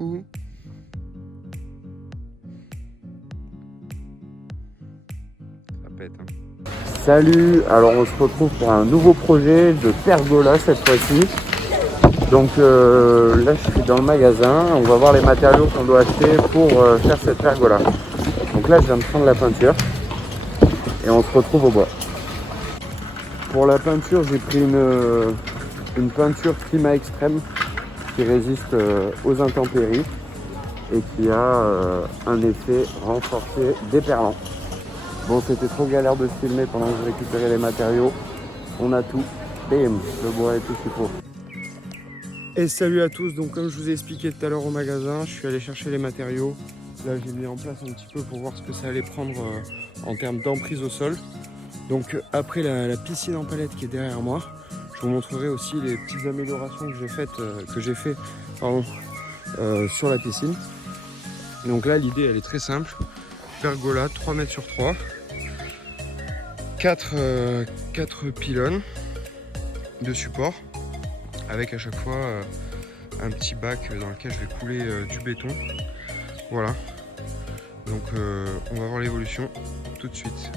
Coucou. Ça pète, hein. Salut, alors on se retrouve pour un nouveau projet de pergola cette fois-ci. Donc là je suis dans le magasin, on va voir les matériaux qu'on doit acheter pour faire cette pergola. Donc là je viens de prendre la peinture et on se retrouve au bois. Pour la peinture j'ai pris une peinture climat extrême qui résiste aux intempéries et qui a un effet renforcé déperlant. Bon, c'était trop galère de filmer pendant que je récupérais les matériaux. On a tout. Bim, le bois et tout ce qu'il faut. Et salut à tous, donc comme je vous ai expliqué tout à l'heure au magasin, je suis allé chercher les matériaux. Là j'ai mis en place un petit peu pour voir ce que ça allait prendre en termes d'emprise au sol. Donc après la piscine en palette qui est derrière moi, je vous montrerai aussi les petites améliorations que j'ai fait sur la piscine. Donc là l'idée elle est très simple. Pergola 3 mètres sur 3, 4 pylônes de support avec à chaque fois un petit bac dans lequel je vais couler du béton. Voilà, donc on va voir l'évolution tout de suite.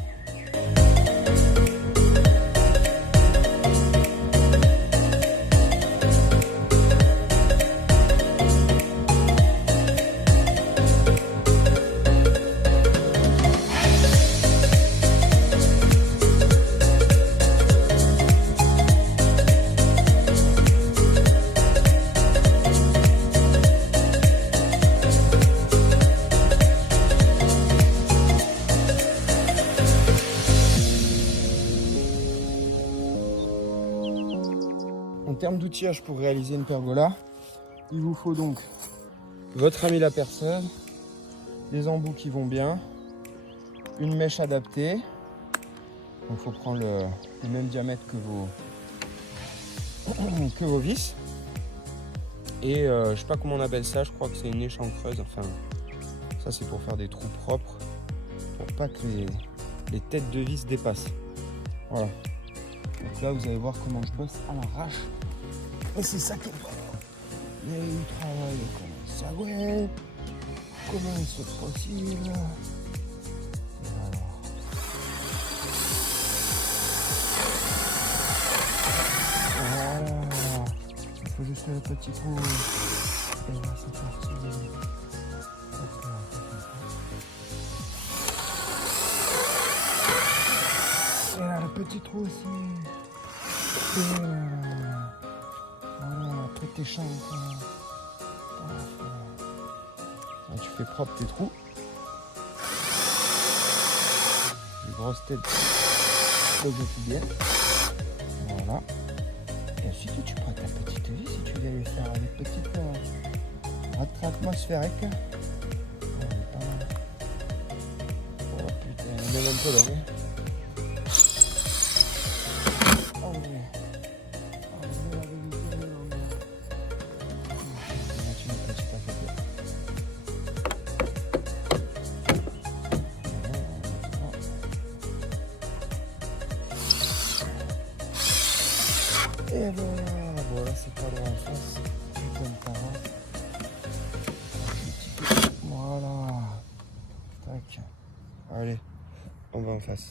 En termes d'outillage pour réaliser une pergola, il vous faut donc votre ami la perceuse, des embouts qui vont bien, une mèche adaptée. Il faut prendre le même diamètre que vos vis. Et je sais pas comment on appelle ça, je crois que c'est une échancreuse. Enfin, ça c'est pour faire des trous propres, pour pas que les têtes de vis dépassent. Voilà. Donc là vous allez voir comment je bosse à l'arrache. Et c'est ça qui est bon. Mais il travaille comme ça, ouais. Comment c'est possible? Voilà. Il faut juste le petit trou. Et là c'est parti. Hop là. Et là le petit trou aussi. Et là. Voilà, après tes champs. Tu fais propre tes trous. Une grosse tête de bien. Voilà. Et ensuite tu prends ta petite vis si tu viens lui faire une petite rentrée atmosphérique. Oh putain, elle est même un peu longue. Oh oui. Et voilà, c'est pas loin en face. Putain de parade. Voilà. Tac. Allez, on va en face.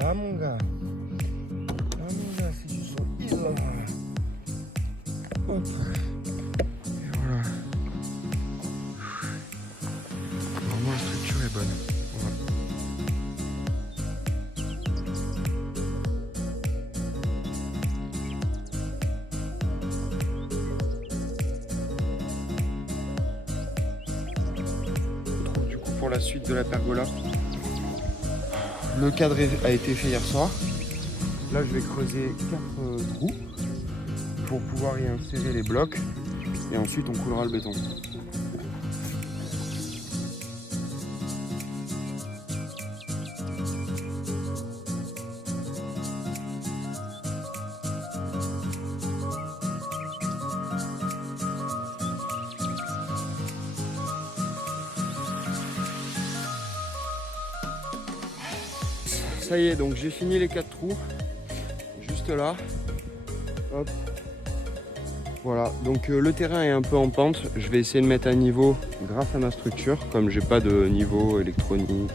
Là mon gars. Là mon gars, c'est du solide là. Hop. Et voilà. Normalement la structure est bonne. Voilà. On trouve du coup pour la suite de la pergola. Le cadre a été fait hier soir. Là je vais creuser 4 trous pour pouvoir y insérer les blocs et ensuite on coulera le béton. ça y est, donc j'ai fini les 4 trous. Juste là. Hop. Voilà, donc le terrain est un peu en pente. Je vais essayer de mettre à niveau grâce à ma structure. Comme j'ai pas de niveau électronique,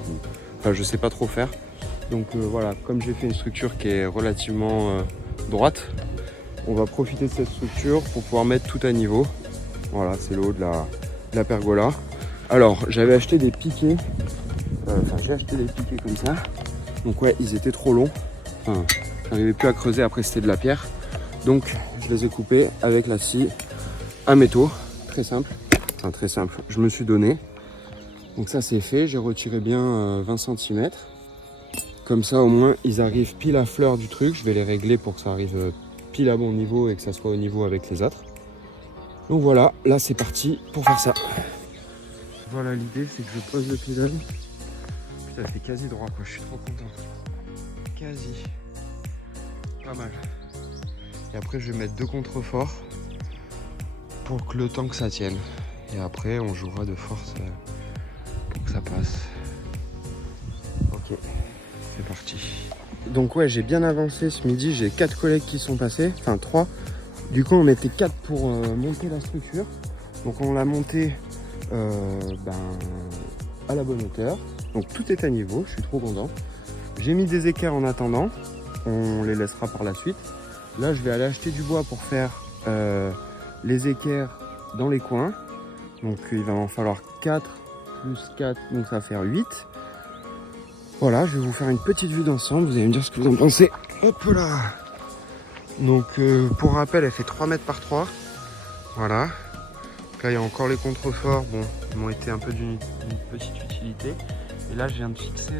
enfin je sais pas trop faire. Donc voilà, comme j'ai fait une structure qui est relativement droite, on va profiter de cette structure pour pouvoir mettre tout à niveau. Voilà, c'est le haut de la pergola. Alors, j'avais acheté des piquets. Enfin, j'ai acheté des piquets comme ça. Donc ouais, ils étaient trop longs. Enfin, j'arrivais plus à creuser, après c'était de la pierre. Donc, je les ai coupés avec la scie à métaux. Très simple. Enfin, très simple. Je me suis donné. Donc ça, c'est fait. J'ai retiré bien 20 cm. Comme ça, au moins, ils arrivent pile à fleur du truc. Je vais les régler pour que ça arrive pile à bon niveau et que ça soit au niveau avec les autres. Donc voilà, là c'est parti pour faire ça. Voilà, l'idée c'est que je pose le pédale. Putain, ça fait quasi droit quoi, je suis trop content. Quasi. Pas mal. Et après je vais mettre 2 contreforts pour que le temps que ça tienne. Et après on jouera de force pour que ça passe. Ok, c'est parti. Donc ouais, j'ai bien avancé ce midi, j'ai 4 collègues qui sont passés, enfin 3. Du coup on était 4 pour monter la structure. Donc on l'a montée à la bonne hauteur. Donc tout est à niveau, je suis trop content. J'ai mis des équerres en attendant, on les laissera par la suite. Là je vais aller acheter du bois pour faire les équerres dans les coins. Donc il va en falloir 4 plus 4, donc ça va faire 8. Voilà, je vais vous faire une petite vue d'ensemble, vous allez me dire ce que vous en pensez. Hop là. Donc pour rappel, elle fait 3 mètres par 3. Voilà. Donc là il y a encore les contreforts, bon, ils m'ont été un peu d'une petite utilité. Et là je viens de fixer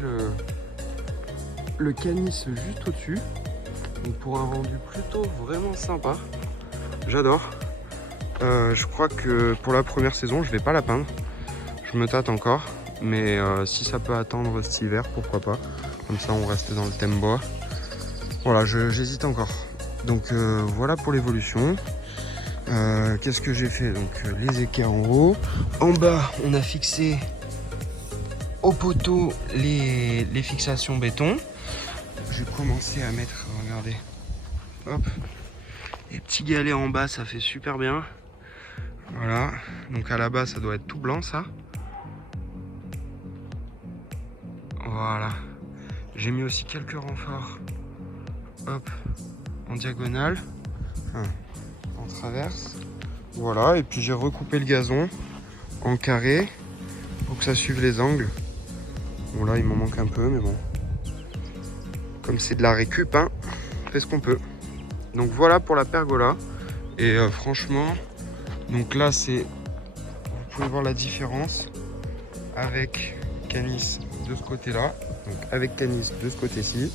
le canis juste au-dessus. Donc pour un rendu plutôt vraiment sympa. J'adore. Je crois que pour la première saison, je vais pas la peindre. Je me tâte encore. Mais si ça peut attendre cet hiver, pourquoi pas. Comme ça on reste dans le thème bois. Voilà, j'hésite encore. Donc voilà pour l'évolution. Qu'est-ce que j'ai fait? Donc les équerres en haut. En bas, on a fixé au poteau les fixations béton. Je vais commencer à mettre, regardez, hop, les petits galets en bas, ça fait super bien. Voilà, donc à la base, ça doit être tout blanc ça. Voilà. J'ai mis aussi quelques renforts. Hop, en diagonale. Enfin, en traverse. Voilà, et puis j'ai recoupé le gazon en carré pour que ça suive les angles. Bon là, il m'en manque un peu, mais bon. Comme c'est de la récup, hein, on fait ce qu'on peut. Donc voilà pour la pergola. Et franchement, donc là c'est, vous pouvez voir la différence avec canis de ce côté-là, donc avec canis de ce côté-ci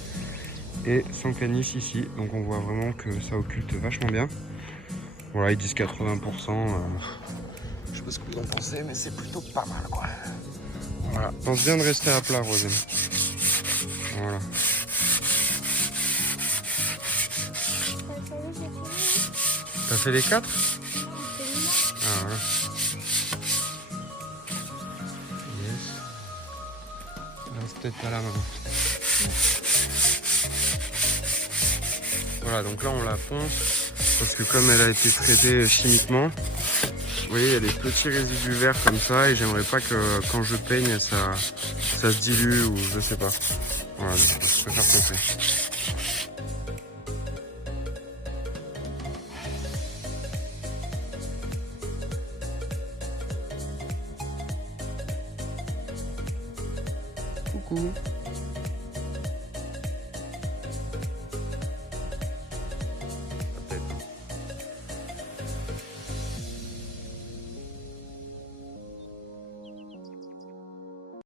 et sans canis ici. Donc on voit vraiment que ça occulte vachement bien. Voilà, ils disent 80%. Je sais pas ce que vous en pensez, mais c'est plutôt pas mal quoi. Voilà, pense bien de rester à plat, Rosine. Voilà. T'as fait les 4? Ah voilà. Yes. Là c'est peut-être pas la main. Voilà, donc là on la ponce parce que comme elle a été traitée chimiquement, vous voyez il y a des petits résidus verts comme ça et j'aimerais pas que quand je peigne ça se dilue ou je sais pas. Voilà, donc je préfère poncer. Coucou.